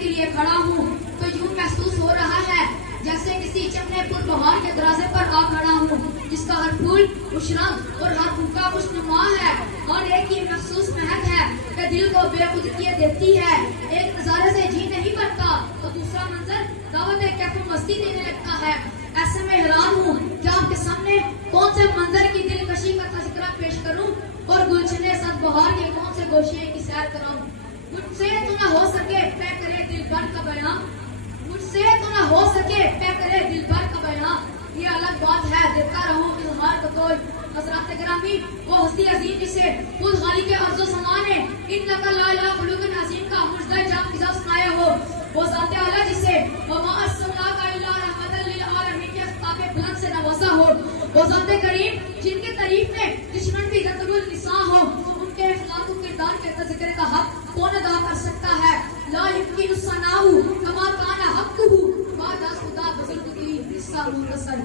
کے لیے کھڑا ہوں تو یوں محسوس ہو رہا ہے جیسے کسی چمنے پر بہار کے دروازے پر آ کھڑا ہوں، جس کا ہر پھول خوش رنگ اور ہر بھوکا خوشنما ہے، اور ایک ہی محسوس مہک ہے کہ دل کو بے خود کیے دیتی ہے۔ ایک نظارے سے جی نہیں بنتا تو دوسرا منظر دعوت کیف و مستی دینے لگتا ہے۔ ایسے میں حیران ہوں کہ آپ کے سامنے کون سے منظر کی دلکشی کا تذکرہ پیش کروں اور گلشن صد بہار کے کون سے گوشے کی سیر کروں۔ مجھ سے تو نہ ہو سکے طے کرے دل بھر کا بیان، مجھ سے تو نہ ہو سکے طے کرے دل بھر کا بیان، یہ الگ بات ہے دیتا رہوں اظہار کو کوئی۔ حضرات گرامی، وہ ہستی عظیم جسے خود خالق ارض و سمان ہے، ان لقا لا الہ خلوق عظیم کا مجدہ جام کسا سنائے ہو، وہ ذات اعلیٰ جسے وما ارسلناک الا رحمۃ للعالمین کے خطاب بلند سے نوازا ہو، وہ ذات کریم جن کے تعریف میں دشمن بھی ذکر النساء ہو، ان کے اخلاق و کردار کے تذکرے کا حق کون ادا کر سکتا ہے؟ لا یمکن الثناء کما کان حقہ بعد خدا بزرگی حصہ منتصر۔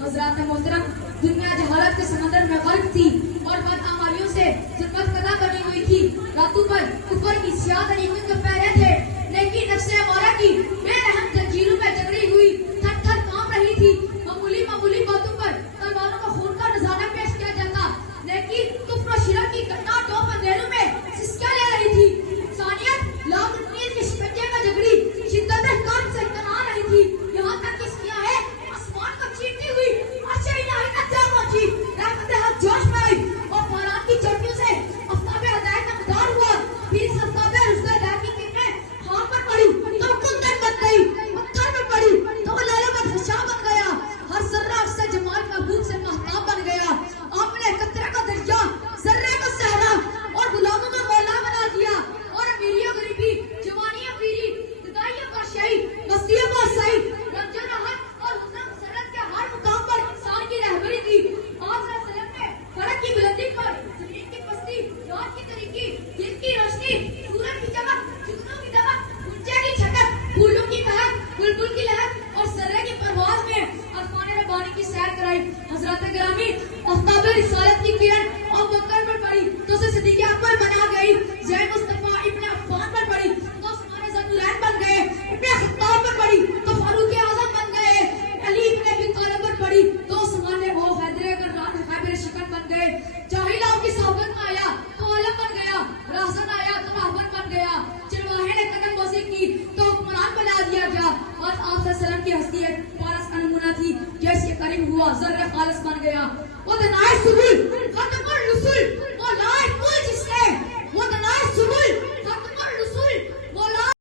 حضرات محترم، دنیا جہالت کے سمندر میں غرق تھی اور بدعمالیوں سے ظلمت قدا بنی ہوئی تھی، راتوں پر کفر کی سیاہ طریقوں کے پہرے تھے، لیکن نفس امارہ کی بے رحم زنجیروں میں جکڑی ہوئی تھر تھر کانپ رہی تھی۔ معمولی باتوں پر تلواروں کا خون کا نذرانہ پیش کیا جاتا، لیکن کفر و شرک کی گھٹنا ٹوپ اندھیروں میں سسکیاں لے رہی تھی۔ انسانیت لاکھ نیز کے شکنجے میں جکڑی شدت احکام سے تنا رہی تھی، یہاں تک کہ سیاہ ہے آسمان کو چیرتی ہوئی عرش الہی تک جا پہنچی، رحمت حق جوش میں آئی اور باران کی چوٹیوں سے آفتاب ہدایت کا مدار ہوا۔ پھر اس آفتاب رشدہ ہدایت کی کرنیں خاک پر پڑی تو کندن بن گئی، پتھر پر پڑی تو وہ لالوں کا خشاں بن گیا، ہر ذرہ اس سے جمال محبوب سے مہتاب بن گیا۔ آپ نے قطرے کا دریا، ذرے کو صحرا اور غلاموں کا مولا بنا دیا، اور امیری و غریبی، جوانی و پیری، جدائی و بادشاہی، مستی و بادشاہی، رنج و راحت اور حسن و مسرت کے ہر مقام پر انسان کی رہبری کی۔ آپ صلی اللہ علیہ وسلم نے فرق کی بلندی پر زمین کی پستی، رات کی تاریکی، دن کی روشنی، سورج کی چمک، ستونوں کی دمک، اونچے کی چھٹک، پھولوں کی مہک، بلبل کی لہک اور ذرے کی پرواز میں آسمان ربانی کی سیر کرائی۔ حضرات گرامی، آفتاب رسالت کی کرن ابو بکر پر پڑی تو اسے صدیق اکبر بنا گئی، زید مصطفیٰ ابن عفان پر پڑی تو عثمان ذوالنورین بن گئے، ابن خطاب پر پڑی تو فاروق اعظم بن گئے، علی ابن ابی طالب پر پڑی تو عثمان وہ خیبر شکن بن گئے۔ جاہل آپ کی صحبت میں آیا تو عالم بن گیا، راہزن آیا تو رہبر بن گیا، چرواہے نے قدم بازی کی تو حکمران بنا دیا گیا، اور آپ صلی اللہ علیہ وسلم کی ہستی ایک پارس کا نمونہ تھی، جیسے قریب ہوا ذرہ خالص بن گیا۔ وہ دنائے سبل ختم الرسل